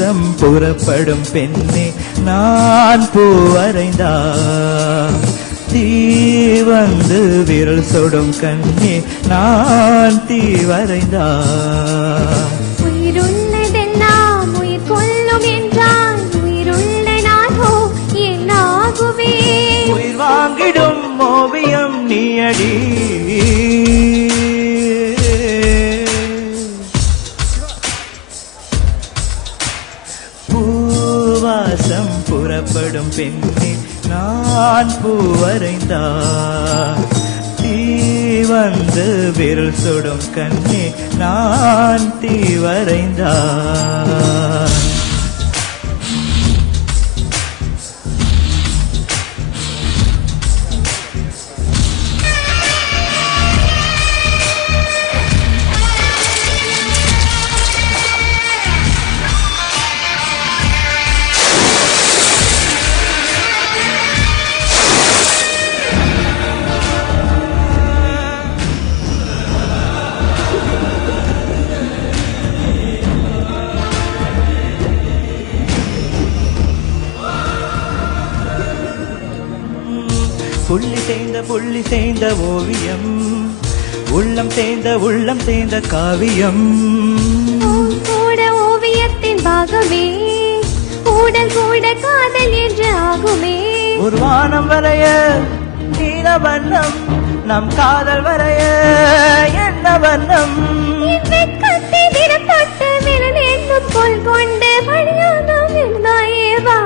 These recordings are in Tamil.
பூவாசம் புறப்படும் பெண்ணே நான் பூ வரைந்தார் தீ வந்து விரல் சொடும் கண்ணே நான் தீ வரைந்தார் உயிருள்ளதெல்லாம் உயிர் கொள்ளும் என்றால் உயிருள்ள நானோ என்னாகுவே உயிர் வாங்கிடும் ஓவியம் நீயடி பூவாசம் புறப்படும் பெண்ணே நான் பூ வரைந்தார் தீ வந்து விரல் சொடும் கண்ணே நான் தீ வரைந்தார் புள்ளி தேய்ந்த ஓவியம் உள்ளம் தேய்ந்த காவியம் கூட ஓவியத்தின் பாகமே ஊடல் கூட காதல் என்று ஆகுமே ஒரு வானம் வரைய நீல வண்ணம் நம் காதல் வரைய என்ன வண்ணம் வெட்கத்தை திறப்பட்டு விரல் என்னும் போல் கொண்டு வழியானம் இருந்தாயேவா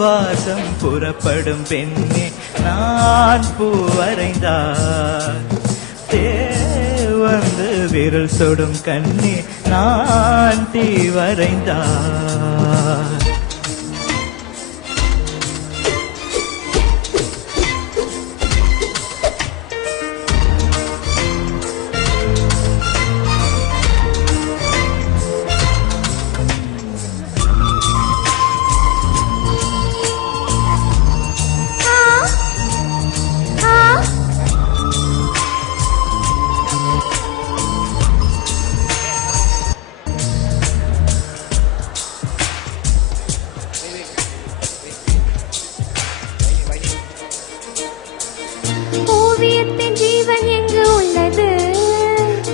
வாசம் புறப்படும் பெண்ணே நான் பூ வரைந்தார் தே வந்து விரல் சொடும் கண்ணே நான் தீ வரைந்தார்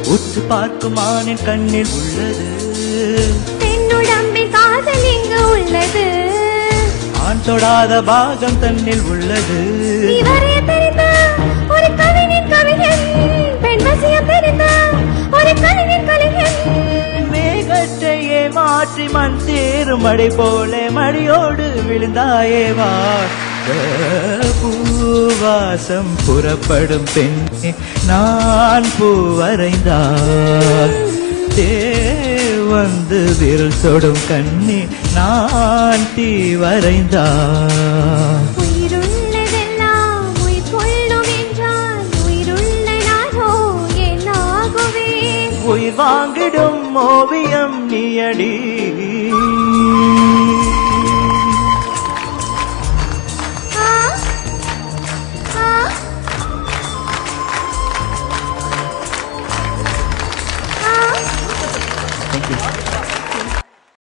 உற்று பார்க்கும் ஆணின் கண்ணில் உள்ளது பெண்ணுடம்பின் காதல் எங்கு உள்ளது ஆண் தொடாத பாகம் தன்னில் உள்ளது ஒரு கவிஞன் கவிஞன் பெண் வசியம் தெரிந்த ஒரு கவிஞன் கலைஞன் மேகத்தையே மாற்றி மண் சேரும் மழை போல மடியோடு விழுந்தாயேவா பூவாசம் புறப்படும் பெண்ணே நான் பூ வரைந்தார் தே வந்து விரல் சொடும் கண்ணே நான் தீ வரைந்தார் உயிருள்ளதெல்லாம் உயிர் கொள்ளும் என்றால் உயிருள்ள நானோ என்னாகுவே உயிர் வாங்கிடும் ஓவியம் நீயடி